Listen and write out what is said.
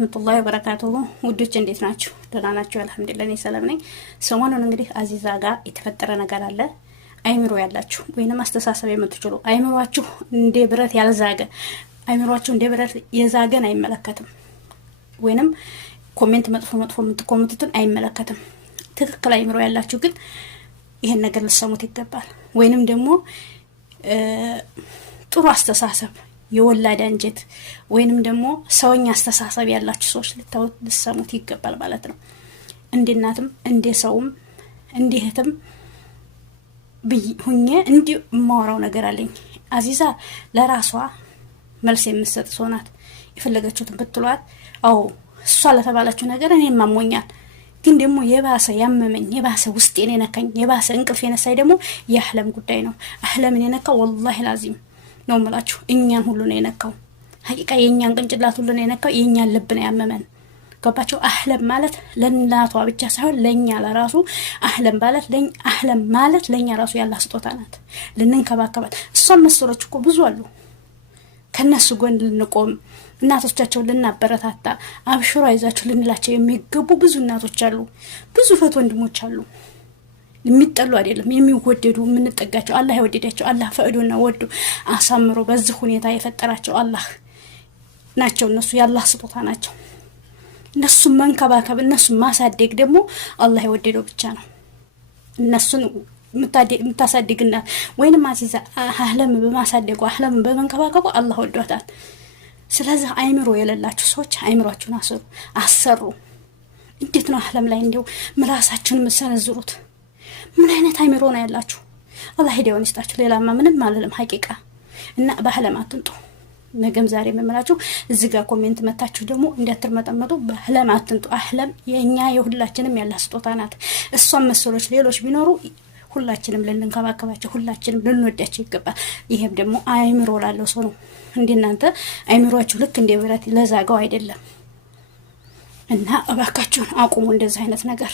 ወራህመቱላሂ ወበረካቱሁ። ውዶች እንዴት ናችሁ? ደህና ናችሁ? አልሐምዱሊላህ እኔ ሰላም ነኝ። ሰሞኑን እንግዲህ አዚዛ ጋር የተፈጠረ ነገር አለ። አይምሮ ያላችሁ ወይንም አስተሳሰብ የምትችሉ አይምሮአችሁ እንደ ብረት ያልዛገ አይምሮአችሁ እንደ ብረት የዛገን አይመለከትም። ወይንም ኮሜንት መጥፎ የምትኮምቱትን አይመለከትም። ትክክል አይምሮ ያላችሁ ግን ይሄን ነገር ልትሰሙት ይገባል። ወይንም ደግሞ ጥሩ አስተሳሰብ የወላድ አንጀት ወይንም ደግሞ ሰውኛ አስተሳሰብ ያላችሁ ሰዎች ልትሰሙት ይገባል ማለት ነው። እንደ እናትም እንደ ሰውም እንደ እህትም ሁኜ እንዲ ማወራው ነገር አለኝ። አዚዛ ለራሷ መልስ የምትሰጥ ሰው ናት። የፈለገችሁትን ብትሏት አዎ እሷ ለተባለችው ነገር እኔ ማሞኛል። ግን ደግሞ የባሰ ያመመኝ የባሰ ውስጤን የነካኝ የባሰ እንቅልፍ የነሳኝ ደግሞ የአህለም ጉዳይ ነው። አህለምን የነካው ወላሂ ላዚም ነው የምላችሁ እኛን ሁሉ ነው የነካው። ሐቂቃ የኛን ቅንጭላት ሁሉ ነው የነካው። የኛን ልብ ነው ያመመን። ገባችሁ? አህለም ማለት ለእናቷ ብቻ ሳይሆን ለኛ ለራሱ አህለም ማለት ለኛ ራሱ ያለ ስጦታ ናት። ልንንከባከባት እሷን መሰሎች እኮ ብዙ አሉ። ከነሱ ጎን ልንቆም እናቶቻቸውን ልናበረታታ አብሽሮ አይዛችሁ ልንላቸው የሚገቡ ብዙ እናቶች አሉ። ብዙ እህት ወንድሞች አሉ። የሚጠሉ አይደለም የሚወደዱ የምንጠጋቸው አላህ ይወደዳቸው። አላህ ፈቅዶና ወዶ አሳምሮ በዚህ ሁኔታ የፈጠራቸው አላህ ናቸው። እነሱ ያላህ ስጦታ ናቸው። እነሱ መንከባከብ እነሱ ማሳደግ ደግሞ አላህ የወደደው ብቻ ነው። እነሱን የምታሳድግና ወይንም አዚዛ አህለም በማሳደጉ አህለም በመንከባከቡ አላህ ወዷታል። ስለዚህ አይምሮ የሌላችሁ ሰዎች አይምሮአችሁን አሰሩ። እንዴት ነው አህለም ላይ እንደው ምላሳችሁን መሰነዝሩት? ምን አይነት አይምሮ ነው ያላችሁ? አላህ ሂዳውን ይስጣችሁ። ሌላማ ምንም አልልም ሐቂቃ እና በአህለም አትንጡ። ነገም ዛሬ መመላችሁ እዚህ ጋር ኮሜንት መታችሁ ደግሞ እንዳትርመጠመጡ። በአህለም አትንጡ። አህለም የኛ የሁላችንም ያለ ስጦታ ናት። እሷን መሰሎች ሌሎች ቢኖሩ ሁላችንም ልንከባከባቸው ሁላችንም ልንወዳቸው ይገባል። ይሄም ደግሞ አይምሮ ላለው ሰው ነው። እንደናንተ አይምሮአችሁ ልክ እንደ ብረት ለዛጋው አይደለም። እና እባካችሁን አቁሙ እንደዚህ አይነት ነገር።